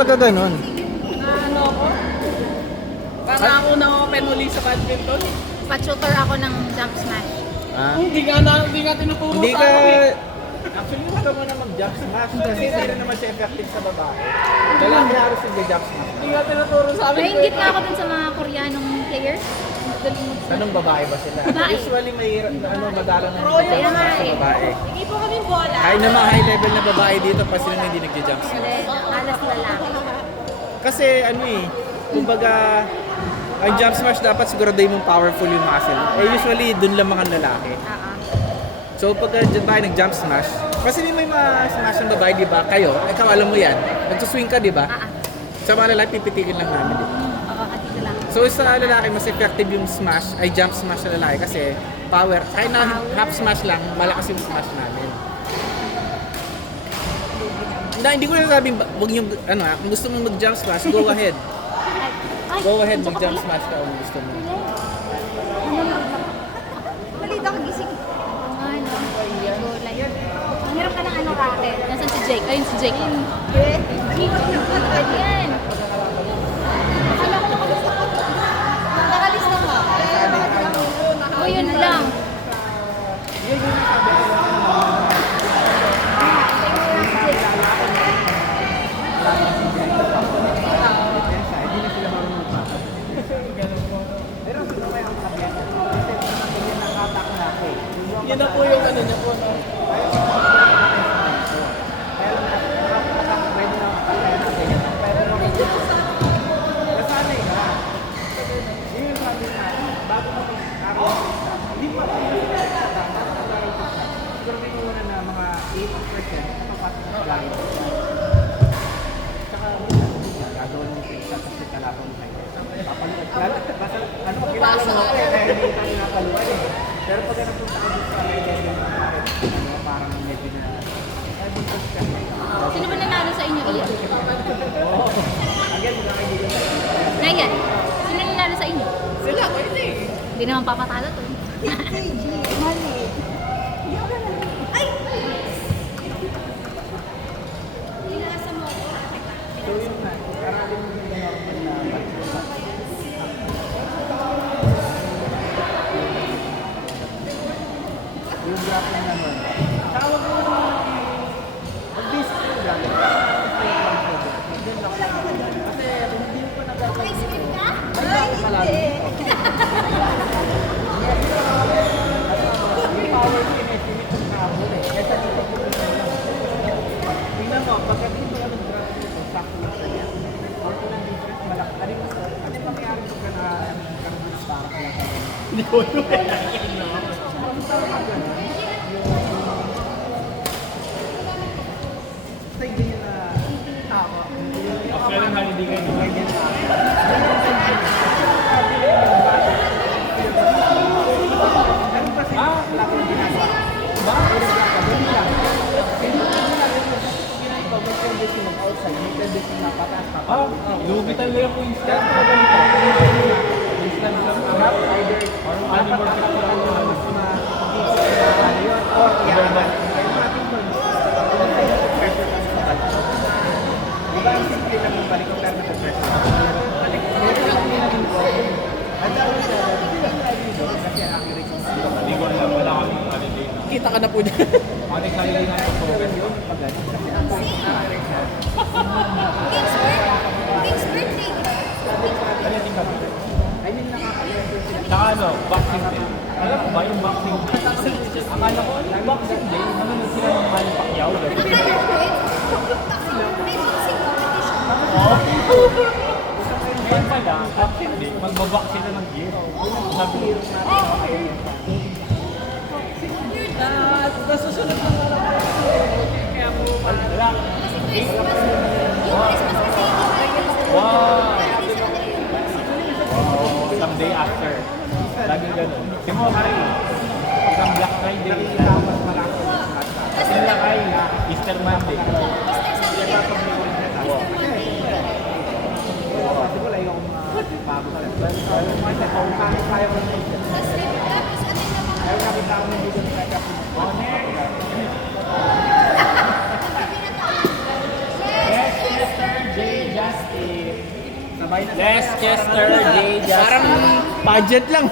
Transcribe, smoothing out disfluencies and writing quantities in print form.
Talaga ganun. Ano ako? Para ako na-open uli sa badminton. Pa-tutor ako ng jump smash. Ah. Hindi nga tinuturo Hindi sa ka... akin eh. Actually, huwag ka muna mag-jump smash kasi hindi na naman siya effective sa babae. Lalaki halos nag-jump smash. Hindi nga tinuturo sa akin. Nainggit nga ako dun sa mga Koreanong players. Galing mo. Anong babae ba sila? Babae. Usually may madalang na Pro yun. nag-jump smash sa Kaya nga babae. Hindi po kami bola. Kahit na mga high level na babae dito pa sila na hindi nagja-jump smash. Alas lalaki. Kasi ano eh, kumbaga, ang jump smash dapat siguraduhin mong powerful yung muscle. Eh usually, dun lang mga lalaki. So pagka babae nag-jump smash, kasi may mga smash ng babae, di ba? Kayo, ikaw alam mo yan. Nagsuswing ka, di ba? Sa mga lalaki, pipitikin lang namin. Di ba? Oo, dito lang. So sa lalaki, mas effective yung smash, ay jump smash sa lalaki kasi power. Kahit na half smash lang, malakas yung smash namin. Hindi ko na sabing, wag yung, ano ha, kung gusto mong mag-jump smash, go ahead. Go ahead, mag-jump smash ka kung gusto mo. Malito ako gising. Ano? Go like. Ang hirap ka ng ano racket. Nasaan si Jake? Ayun si Jake. Yan. Nakalis na ka. O yun lang. Yun na po yung ano niya po. No? Nasanay ka. Yun yung sabi na, bago mo hindi pa siguro may una na mga 80% papasok sa gamit. Tsaka gagawin mo sa kasi kalaban mo kayo. Ano mo kilala mo ako eh, kaya hindi tayo nakaluan eh. Pero pag napunta ka dito sa level ng parang medyo na Sino ba nanalo sa inyo, Ian? again, mga kaibigan tayo. Nayan. Sino nanalo sa inyo? Sila ko hindi. Hindi naman papatalo to. So yun na, karalin mo yung normal na pagkulat. Yung graph na naman. Tawag mo mag-basic yung gamit. Kasi hindi mo pa nagagawin ito. Ano ako malalo? Yung power kinetic yung nakabul eh. Kaya dito po yung tingnan mo, pagka dito ka nag-graph nito, sakto lang siya. Ang ilang difference malaki. Ano yung mangyayari pagka na-graph para ka lang sa hindi ko yun. Kailan na hindi kayo lugi talaga po yung step. Instant lang. Parang animal Diba ang simple lang yung balik ng permanent pressure? Kasi accurate yung Hindi ko alam, wala kami holiday. Kita ka na po dyan. Ating holiday na ito po. yun pag ganun. Kasi ang accurate na. Ano yung kapit? I mean, nakaka-pressure sila. Saka ano, boxing day. Alam mo ba yung boxing day? Akala ko, boxing day, nanonood sila ng Manny Pacquiao. Ngayon pala, boxing day, magbabox sila ng gear. Sabi ko, Nasusunod na nga lang. Kaya po, wala. Wow! Someday after. Lagi ganun. Simo ka rin. Isang Black Friday. Sila kayo na Easter Monday. Kasi wala yung pagod. Kung kaya ko na ito. Ayaw nakita ko ng video ng kaya Yes, Mr. J. minus. Yes, Chester, J, Parang budget lang.